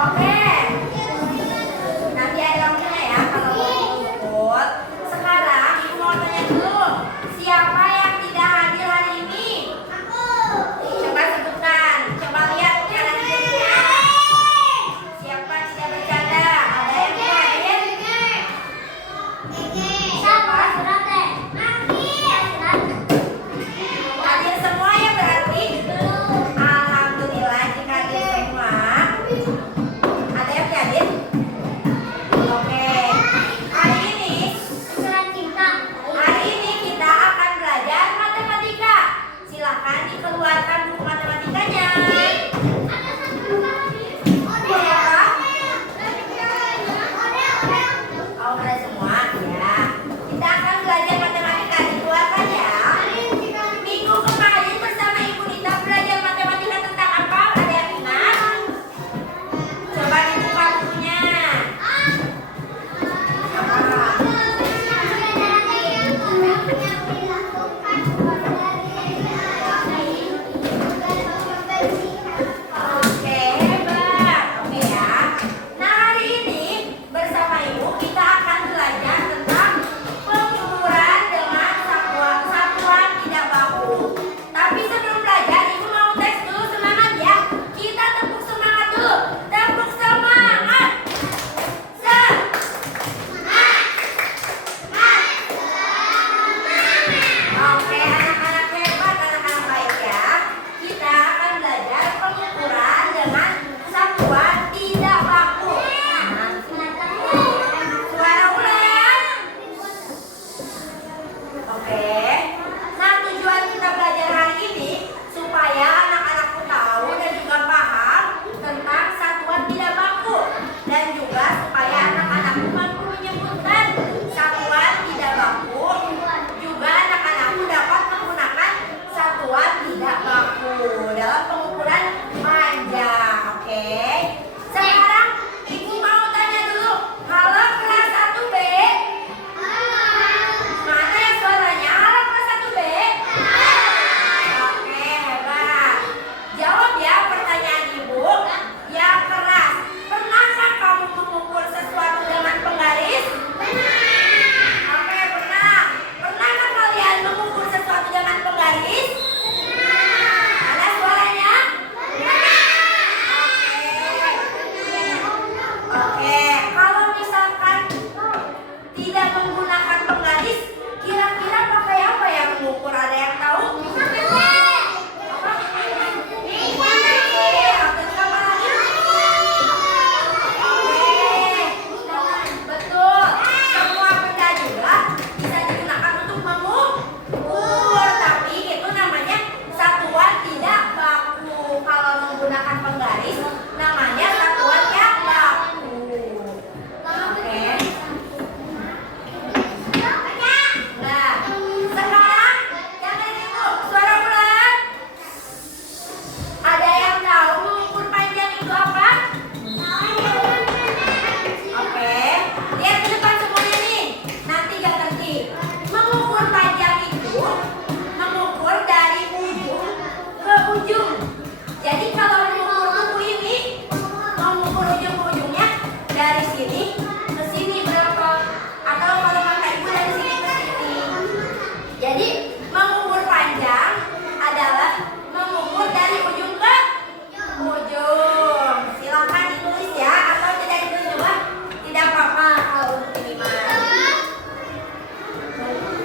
Oke. Nanti ada waktunya ya kalau mau ikut. Sekarang ibu mau tanya dulu, siapa yang tidak hadir hari ini? Aku. Coba sebutkan. Coba lihat kanan kirinya. Siapa tidak bercanda? Ada yang tidak hadir? Siapa? Hadir semua ya berarti? Alhamdulillah jika hadir semua. Ada yang tidak hadir? Oke. Hari ini kita akan belajar matematika. Silakan dikeluarkan buku matematikanya. Oh, udah semua ya. Kita akan belajar matematika, dikeluarkan ya. Minggu kemarin bersama Ibu Nita belajar matematika tentang apa? Ada yang ingat? Coba dibuka bukunya. Oke, hebat. Oke ya. Nah, hari ini bersama Ibu kita akan belajar tentang pengukuran dengan satuan tidak baku. Tapi sebelum belajar, Ibu mau tes dulu semangat ya. Kita tepuk semangat dulu. Tepuk semangat. Oke, anak-anak hebat, anak-anak baik ya. Kita akan belajar pengukuran dengan satuan tidak baku. Suara ulang. Oke. Nah, tujuan kita belajar hari ini supaya anak-anakku tahu dan juga paham tentang satuan tidak baku dan juga supaya anak-anakku mampu menyebutkan satuan tidak baku. Juga anak-anakku dapat menggunakan satuan tidak baku dalam pengukuran panjang. Oke. Sekarang Ibu mau tanya dulu. Halo kelas 1B. Mana ya suaranya? Halo kelas 1B. Oke, hebat. Jawab ya pertanyaan Ibu yang keras. Pernahkah kamu mengukur sesuatu dengan penggaris? Oke, pernah. Pernahkah kalian mengukur sesuatu dengan penggaris? Ada suaranya? Oke, kalau misalkan tidak menggunakan penggaris, kira-kira pakai apa ya mengukur? Ada yang tahu? Betul. Semua benda juga bisa digunakan untuk mengukur, tapi itu namanya satuan tidak baku. Kalau menggunakan penggaris, namanya satuan yang baku. Oke. Nah, sekarang jangan Ibu, suara ulang. Ada yang tahu mengukur panjang itu apa? Oke, lihat ke depan semuanya nih. Nanti gak ngerti. Mengukur panjang itu mengukur dari ujung ke ujung. Jadi kalau mengukur buku ini, mengukur ujung ke ujungnya dari sini ke sini berapa? Atau kalau kata Ibu dari sini ke sini. Jadi mengukur panjang adalah mengukur dari ujung ke ujung. Silakan ditulis ya, atau tidak ditulis juga tidak apa-apa kalau untuk ini mah.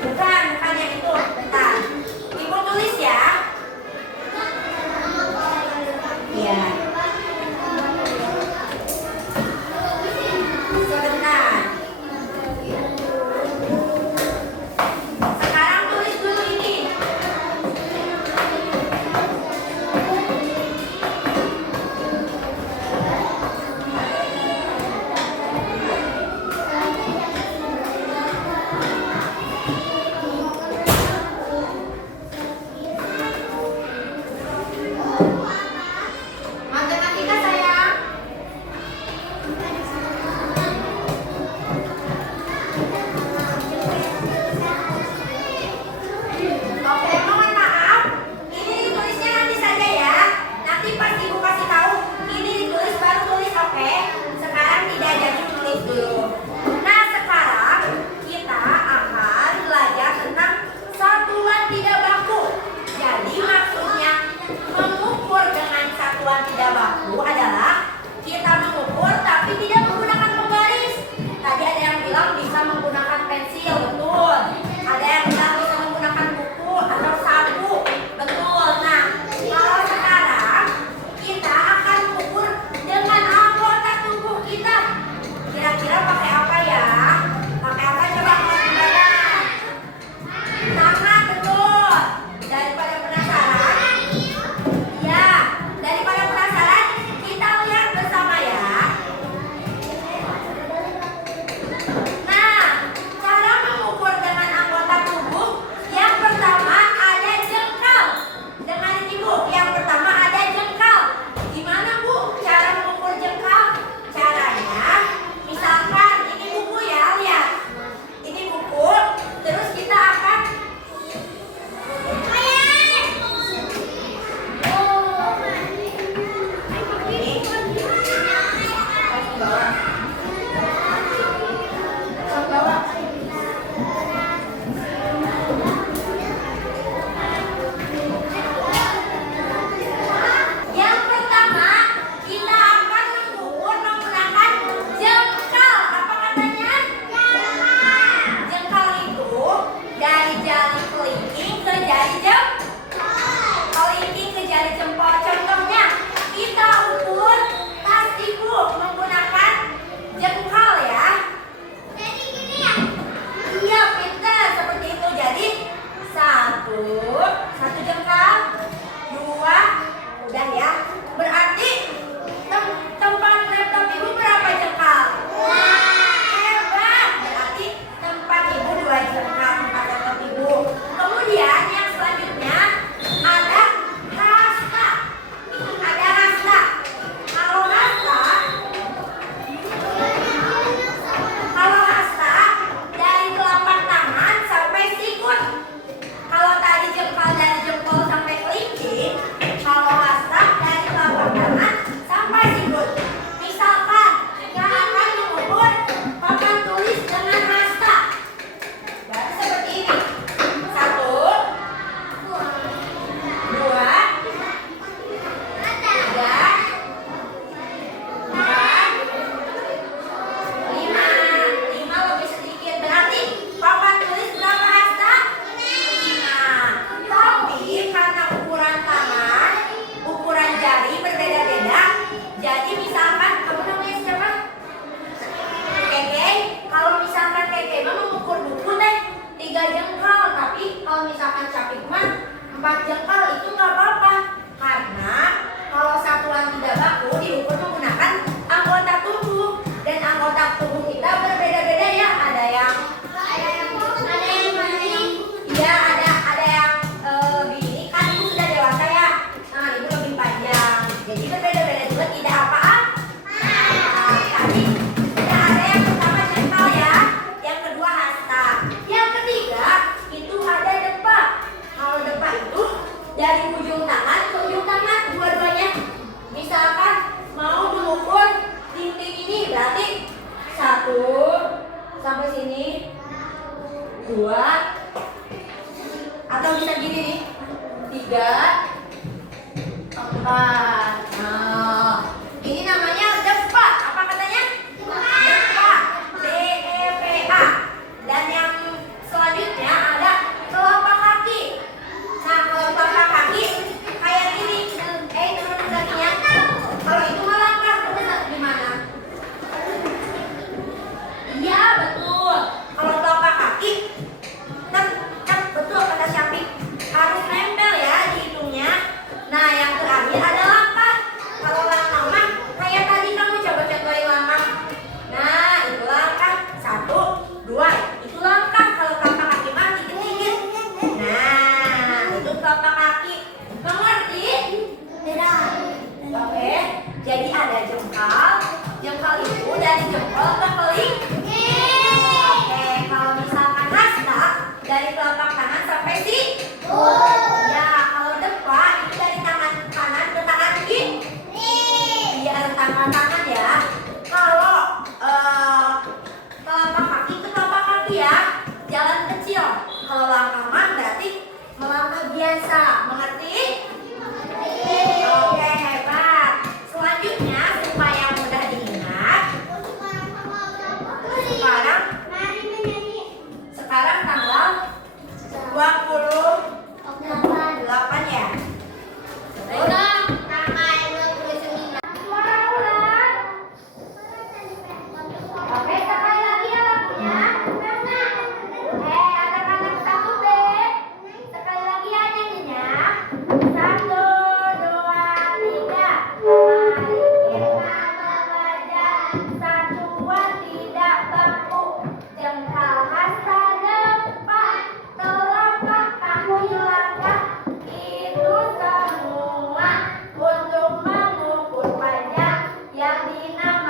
Bukan yang itu. Bentar. Ibu tulis ya. Iya. Sebentar.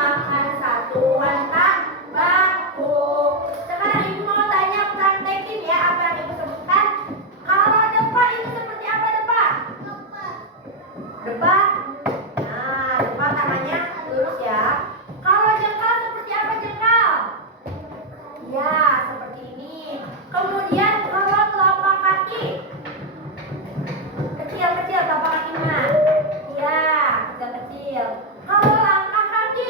merupakan satuan tak baku. Sekarang ibu mau tanya, praktekin ya apa yang ibu sebutkan. Kalau depa itu seperti apa depa? Depa? Nah, depa tangannya lurus ya. Kalau jengkal seperti apa jengkal? Ya, seperti ini. Kemudian kalau telapak kaki, kecil-kecil telapak kakinya. Ya, kecil-kecil. Kalau langkah kaki,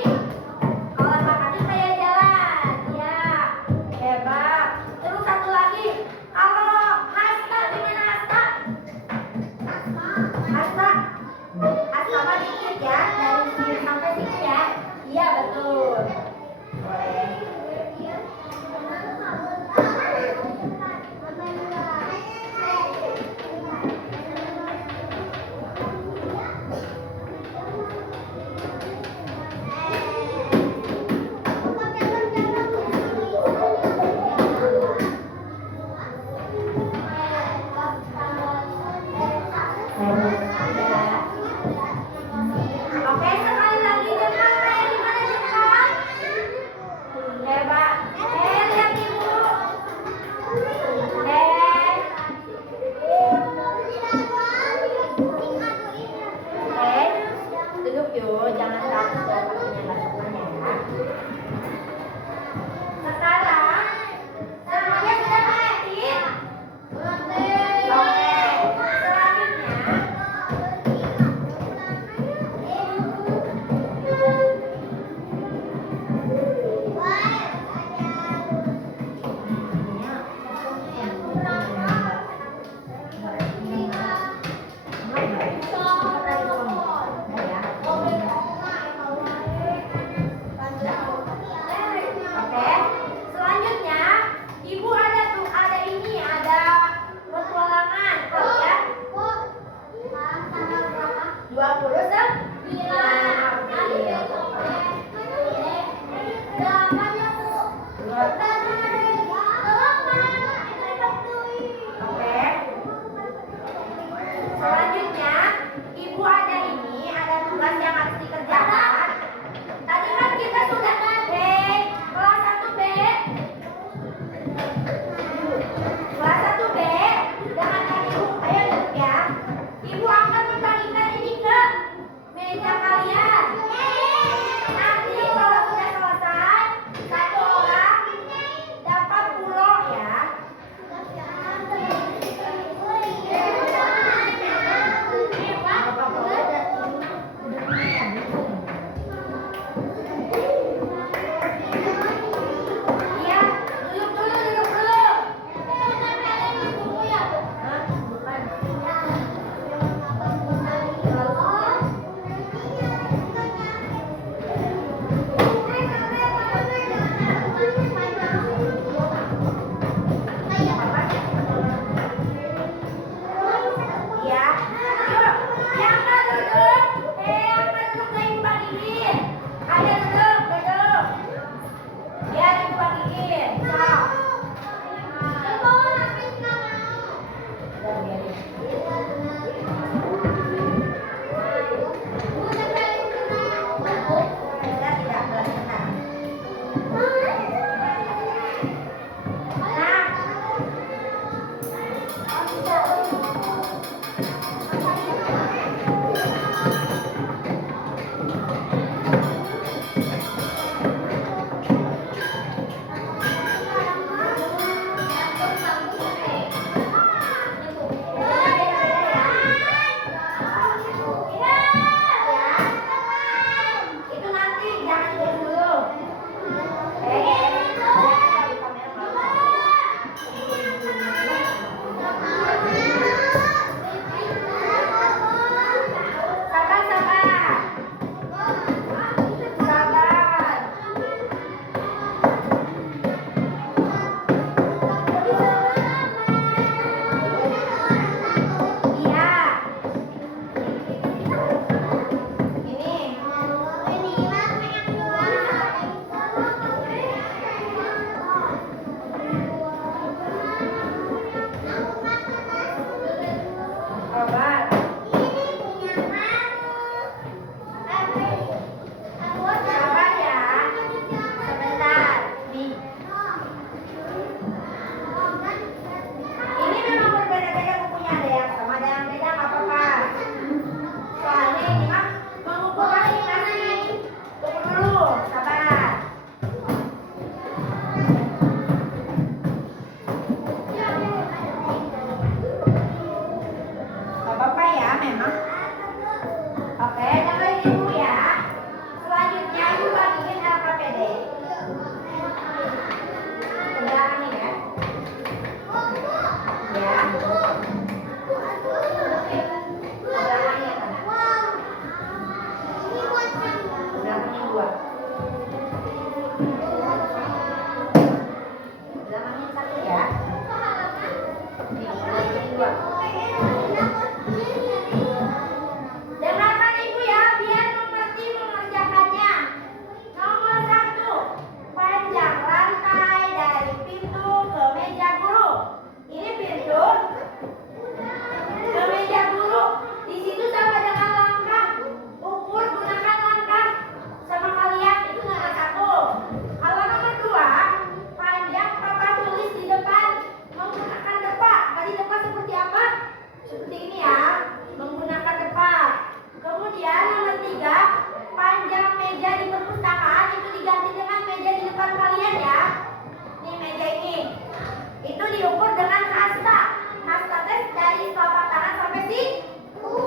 itu diukur dengan hasta. Hasta teh dari telapak tangan sampai siku.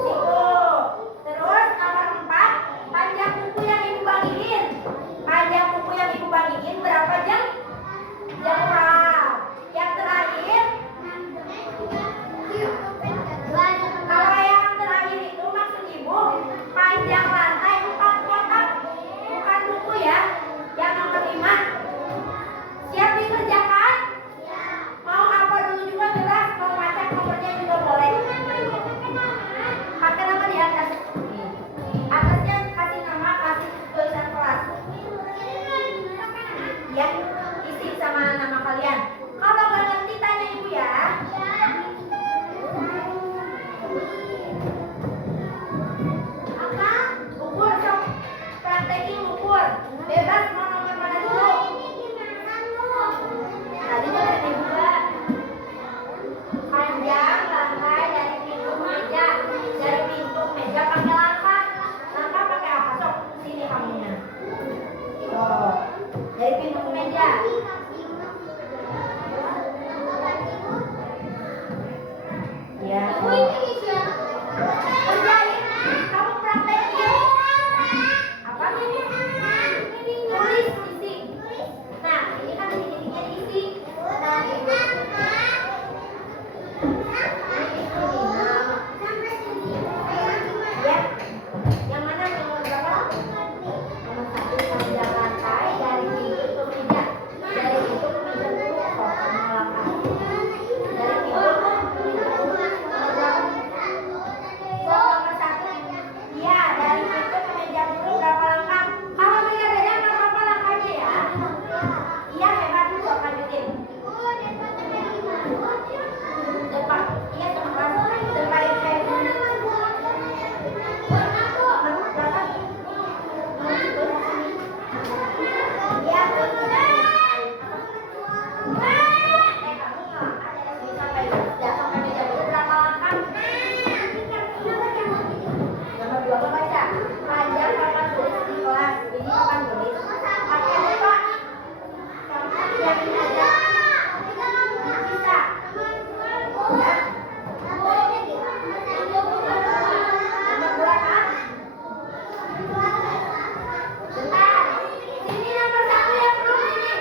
Terus nomor 4, panjang kuku yang ibu bagiin. Panjang kuku yang ibu bagiin berapa jengkal? Yang terakhir, kalau yang terakhir itu maksud ibu panjang lantai 4 kotak, bukan buku ya. Yang nomor 5, siap dikerjakan? Mau apa dulu juga bebas, mau ngacak nomornya juga boleh. Pakai nama di atas. Atasnya kasih nama, kasih tulisan kelas. Ya, isi sama nama kalian. Kalau nggak ngerti tanya ibu ya. Apa? Ukur sok. Praktekin ukur. Bebas mau nomor mana dulu. Tadi dengerin ibu Mbak. Panjang lantai dari pintu meja. Dari pintu meja pakai langkah. Langkah pakai apa? Sok sini kamunya. Oh, dari pintu meja. Ya. Kerjain. Kamu praktekin. Apa ini? Tulis isi. Nah, ini kan titik-titiknya diisi. Nah, ini. Ya. Yang mana nomor berapa? Nomor 1, panjang lantai dari pintu ke meja. Dari pintu ke meja dulu kok sama langkah. Dari pintu ke meja berapa? Nomor 1. Iya, dari pintu ke meja dulu berapa langkah? Kalau beda-beda nggak apa-apa langkahnya ya. Iya, hebat tuh, lanjutin. Depan, iya sama kelas. Depan kayak gini. Berapa? Iya, kamu nggak ada sini sampai meja dulu berapa langkah? Nomor 2 membaca. Panjang kapan tulis di kelas? Ini kapan tulis? Pakai lupa. Yang ini aja. Bisa. Ya. Nomor 2 kan? Bentar. Sini nomor 1 yang belum ini.